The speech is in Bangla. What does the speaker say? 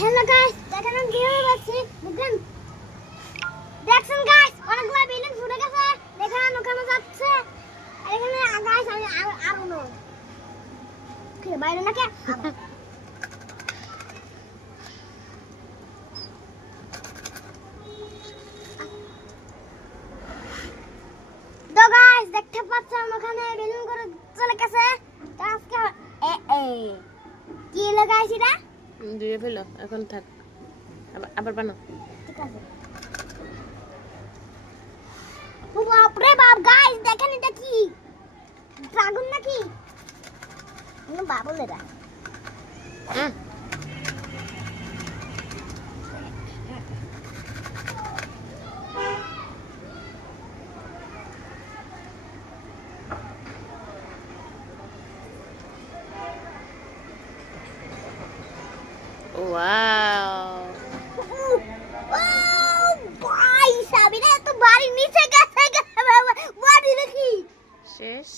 হ্যালো গাইস, দেখেন আমি কিভাবে পাচ্ছি বুঝলেন? দেখছেন গাইস, অনেকগুলো বেলুন ফুটে গেছে। দেখেন ওখানে যাচ্ছে। আর এখানে গাইস আমি আরো নয় কি বাইরে নাকি তো গাইস দেখতে পাচ্ছেন ওখানে বেলুন করে চলে গেছে। তো আজকে কি লাগাইছি রে? দিয়ে ফেলো, এখন থাক, আবার বানাও। ঠিক আছে। ও বাপ রে বাপ গাইস, দেখেন এটা কি ড্রাগন নাকি? বাবুল এটা। ওয়াও, ভাই সাবিনা তো বাড়ির নিচে গেছে বাড়ি দেখি শেষ।